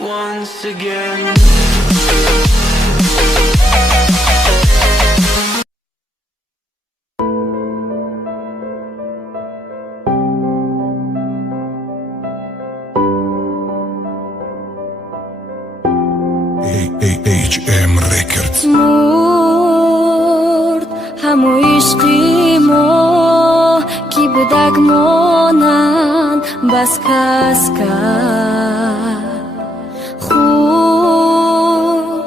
once again. AHM Records. مرد همو عشقی ما کی بدک مانند بس کس کرد خود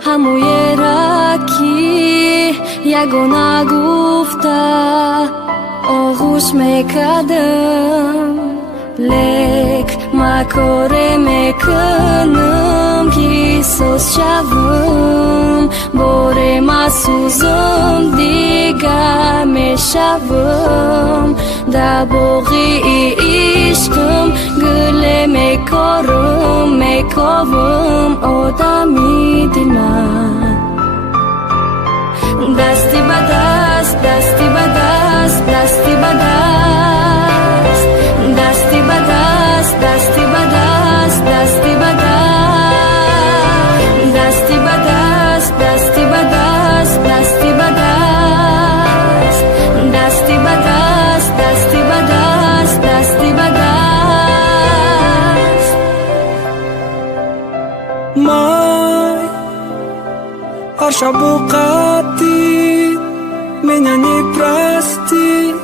هموی رکی یگونه گفته آغوش میکردم لک ما کاره میکنم که سوز شوم باره ما سوزم دیگر میشوم در باقی عشقم گله میکارم میکاوم آدمی دل من دستی به دست دستی به دست دستی به دست دستی به دست دستی به دست دستی به دست دستی به دست دستی به دست دستی به دست دستی به دست دستی به دست دستی به دست مای هر شب اوقاتی منانی پرستی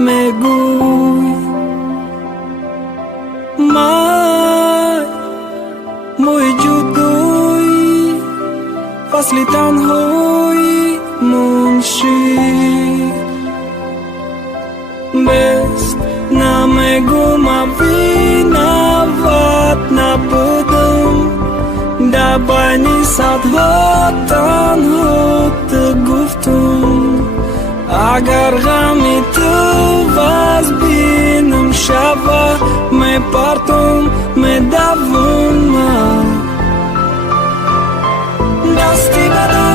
میگوی مای موی جدوی فصلی تنهایی منشی بست نمیگو ما بی نوات نبودم در بینی صدها تنها تو گفتم اگر غمی تو باز بینم شبا می پرتم می دوم دستی به